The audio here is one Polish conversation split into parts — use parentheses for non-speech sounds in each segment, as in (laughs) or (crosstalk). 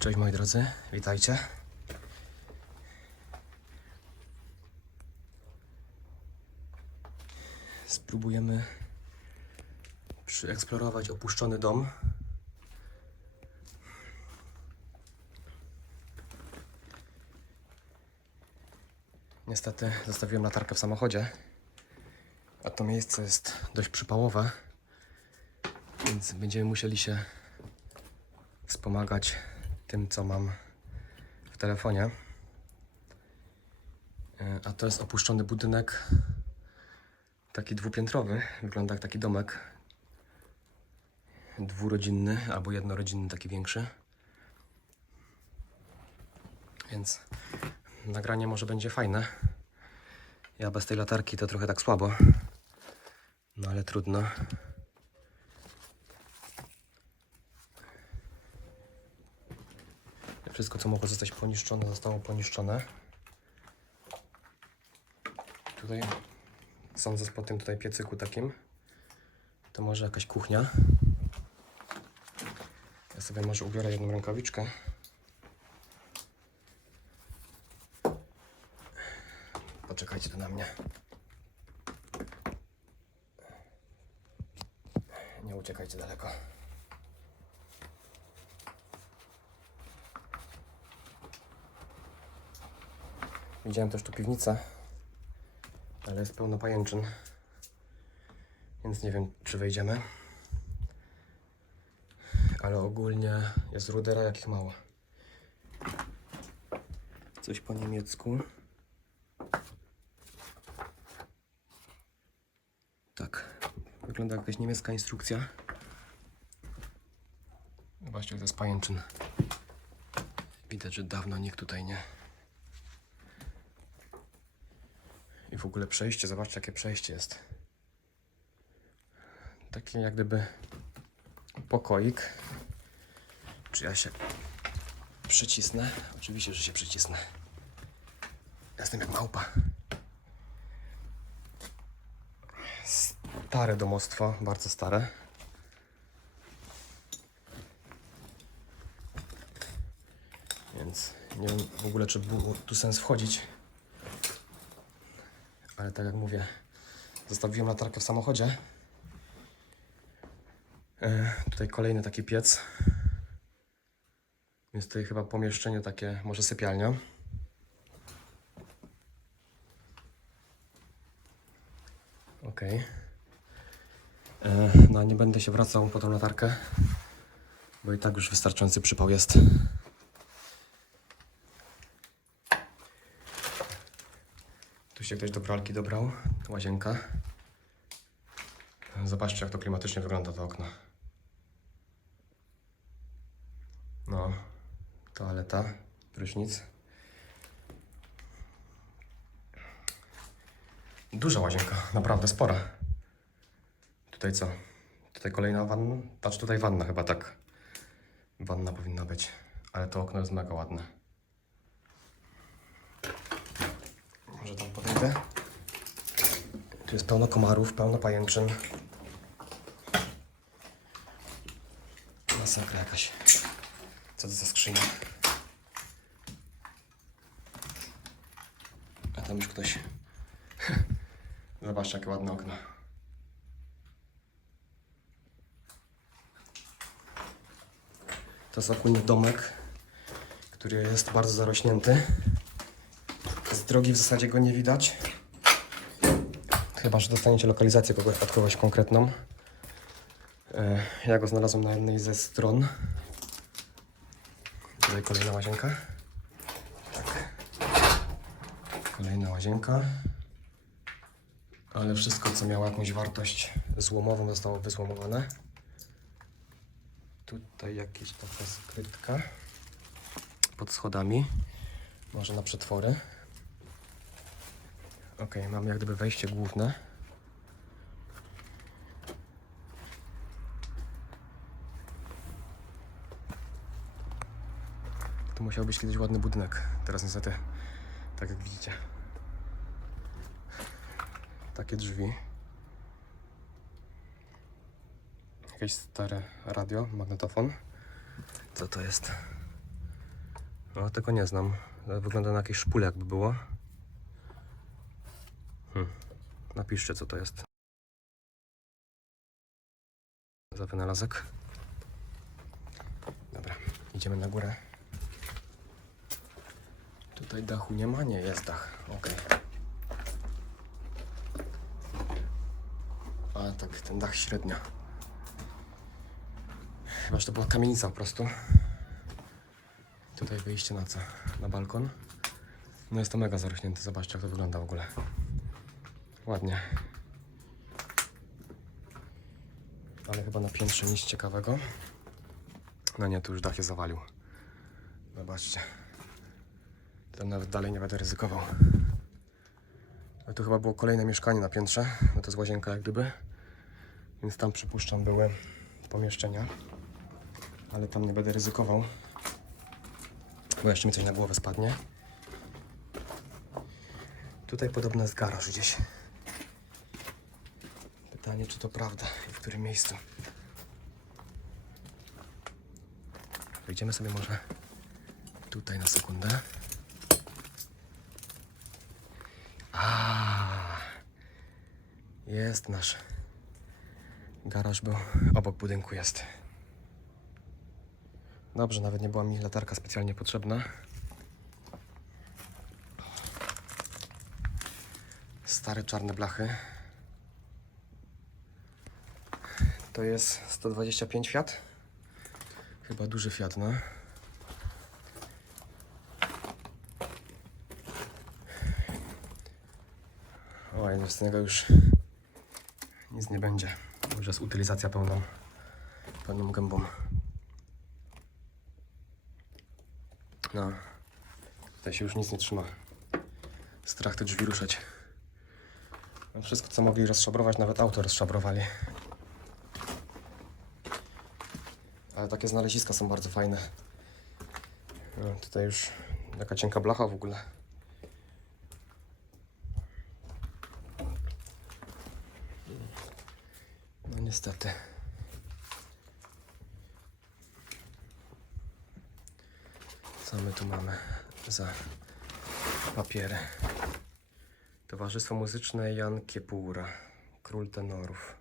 Cześć moi drodzy, witajcie. Spróbujemy przyeksplorować opuszczony dom. Niestety zostawiłem latarkę w samochodzie, a to miejsce jest dość przypałowe, więc będziemy musieli się wspomagać tym, co mam w telefonie. E, A to jest opuszczony budynek, taki dwupiętrowy. Wygląda jak taki domek dwurodzinny albo jednorodzinny, taki większy. Więc nagranie może będzie fajne. Ja bez tej latarki to trochę tak słabo, no ale trudno. Wszystko, co mogło zostać poniszczone, zostało poniszczone. Tutaj sądzę po tym tutaj piecyku takim. To może jakaś kuchnia. Ja sobie może ubiorę jedną rękawiczkę. Poczekajcie tu na mnie. Nie uciekajcie daleko. Widziałem też tu piwnicę, ale jest pełno pajęczyn, więc nie wiem, czy wejdziemy. Ale ogólnie jest rudera jakich mało. Coś po niemiecku. Tak, wygląda jak jakaś niemiecka instrukcja. Właśnie to jest pajęczyn. Widać, że dawno nikt tutaj nie. I w ogóle przejście, zobaczcie jakie przejście jest. Takie jak gdyby pokoik. Czy ja się przycisnę? Oczywiście, że się przycisnę. Jestem jak małpa. Stare domostwo, bardzo stare. Więc nie wiem w ogóle, czy tu sens wchodzić. Ale tak jak mówię, zostawiłem latarkę w samochodzie. E, tutaj kolejny taki piec. Jest tutaj chyba pomieszczenie takie, może sypialnia. Okej. E, No nie będę się wracał po tą latarkę, bo i tak już wystarczający przypał jest. Się ktoś do pralki dobrał. Łazienka. Zobaczcie, jak to klimatycznie wygląda to okno. No, toaleta, prysznic. Duża łazienka, naprawdę spora. Tutaj co? Tutaj kolejna wanna? Patrz, tutaj wanna chyba tak. Wanna powinna być, ale to okno jest mega ładne. Może tam podejdę. Tu jest pełno komarów, pełno pajęczyn. Masakra jakaś. Co to za skrzynia? A tam już ktoś. (laughs) Zobaczcie, jakie ładne okno. To jest ogólnie domek, który jest bardzo zarośnięty. Drogi w zasadzie go nie widać. Chyba, że dostaniecie lokalizację kogoś, od konkretną. E, Ja go znalazłem na jednej ze stron. Tutaj kolejna łazienka. Tak. Kolejna łazienka. Ale wszystko, co miało jakąś wartość złomową, zostało wyzłomowane. Tutaj jakieś taka skrytka pod schodami. Może na przetwory. Ok, mamy jak gdyby wejście główne. To musiał być kiedyś ładny budynek. Teraz niestety, tak jak widzicie. Takie drzwi. Jakieś stare radio, magnetofon. Co to jest? No, tego nie znam. Wygląda na jakieś szpule jakby było. Hm. Napiszcie co to jest. Za wynalazek. Dobra, idziemy na górę. Tutaj dachu nie ma? Nie, jest dach. Okej. A tak, ten dach średnio. Chyba, że to była kamienica po prostu. Tutaj wyjście na co? Na balkon. No jest to mega zarośnięte. Zobaczcie jak to wygląda w ogóle. Ładnie. Ale chyba na piętrze nic ciekawego. No nie, tu już dach się zawalił. Zobaczcie. To nawet dalej nie będę ryzykował. Ale tu chyba było kolejne mieszkanie na piętrze. No to jest łazienka jak gdyby. Więc tam przypuszczam były pomieszczenia. Ale tam nie będę ryzykował. Bo jeszcze mi coś na głowę spadnie. Tutaj podobno jest garaż gdzieś. Pytanie, czy to prawda i w którym miejscu. Wejdziemy sobie może tutaj na sekundę. A, jest nasz garaż, był obok budynku jest. Dobrze, nawet nie była mi latarka specjalnie potrzebna. Stare czarne blachy. To jest 125 Fiat. Chyba duży Fiat, no. Oj, z niego już nic nie będzie. Już jest utylizacja pełną, pełną gębą. No, tutaj się już nic nie trzyma. Strach te drzwi ruszać. No, wszystko co mogli rozszabrować, nawet auto rozszabrowali. Ale takie znaleziska są bardzo fajne. No, tutaj już taka cienka blacha w ogóle. No niestety. Co my tu mamy za papiery? Towarzystwo Muzyczne Jan Kiepura, Król Tenorów.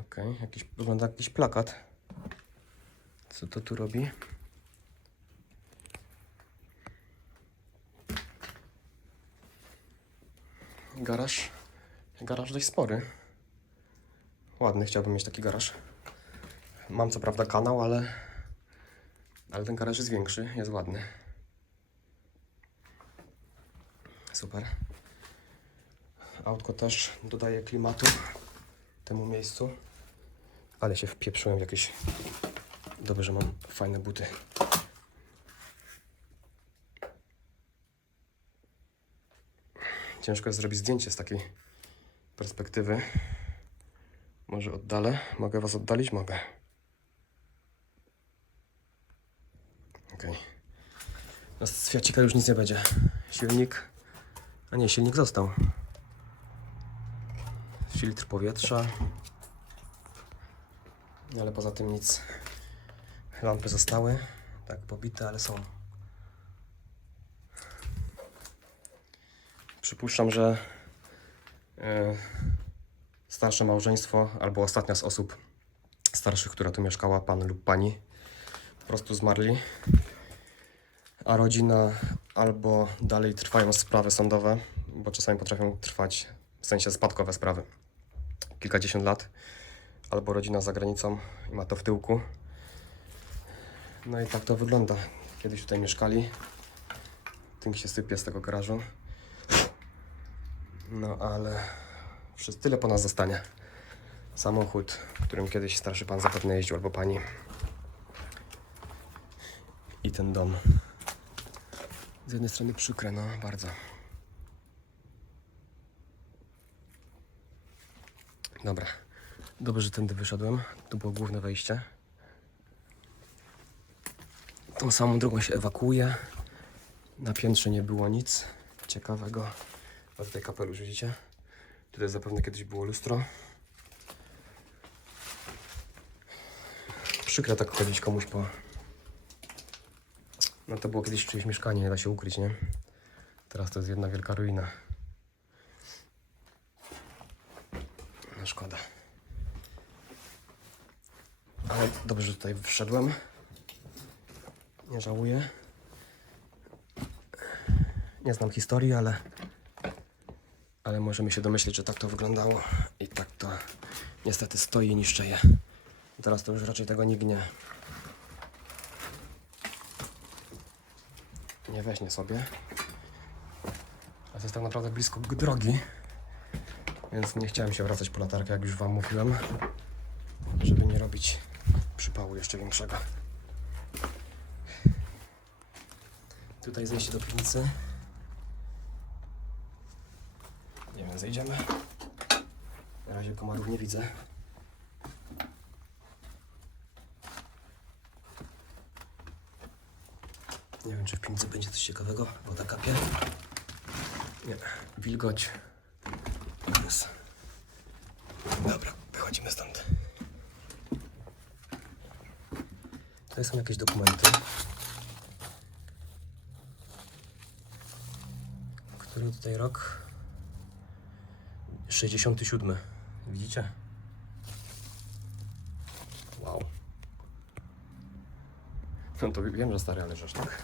Okej, jakiś, wygląda jak jakiś plakat. Co to tu robi? Garaż. Garaż dość spory. Ładny, chciałbym mieć taki garaż. Mam co prawda kanał, ale, ale ten garaż jest większy, jest ładny. Super. Autko też dodaje klimatu temu miejscu. Ale się wpieprzyłem w jakieś... Dobrze, że mam fajne buty. Ciężko jest zrobić zdjęcie z takiej perspektywy. Może oddalę? Mogę was oddalić? Mogę. Okej. No z Fiacika już nic nie będzie. Silnik... A nie, silnik został. Filtr powietrza. Ale poza tym nic. Lampy zostały. Tak pobite, ale są. Przypuszczam, że e, starsze małżeństwo albo ostatnia z osób starszych, która tu mieszkała, pan lub pani, po prostu zmarli. A rodzina albo dalej trwają sprawy sądowe, bo czasami potrafią trwać w sensie spadkowe sprawy kilkadziesiąt lat, albo rodzina za granicą i ma to w tyłku. No i tak to wygląda. Kiedyś tutaj mieszkali. Tym się sypie z tego garażu. No ale wszystko tyle po nas zostanie. Samochód, którym kiedyś starszy pan zapewne jeździł, albo pani. I ten dom. Z jednej strony przykre, no bardzo. Dobra. Dobrze, że tędy wyszedłem. Tu było główne wejście. Tą samą drogą się ewakuuje. Na piętrze nie było nic ciekawego. A tutaj kapelusz, widzicie? Tutaj zapewne kiedyś było lustro. Przykre tak chodzić komuś po, No to było kiedyś czyjeś mieszkanie, nie da się ukryć, nie? Teraz to jest jedna wielka ruina. Szkoda. Ale dobrze, że tutaj wszedłem. Nie żałuję. Nie znam historii, ale ale możemy się domyśleć, że tak to wyglądało i tak to niestety stoi i niszczeje. Teraz to już raczej tego nikt nie nie weźmie sobie. A to jest tak naprawdę blisko drogi, więc nie chciałem się wracać po latarkę, jak już Wam mówiłem, żeby nie robić przypału jeszcze większego. Tutaj zejście do piwnicy. Nie wiem, zejdziemy. Na razie komarów nie widzę. Nie wiem, czy w piwnicy będzie coś ciekawego. Woda kapie. Nie, wilgoć. Jest. Dobra, wychodzimy stąd. Tutaj są jakieś dokumenty. Który tutaj rok? 67. Widzicie? Wow. No to wiem, że stary, ale rzecz, tak?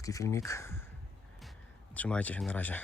Krótki filmik. Trzymajcie się na razie.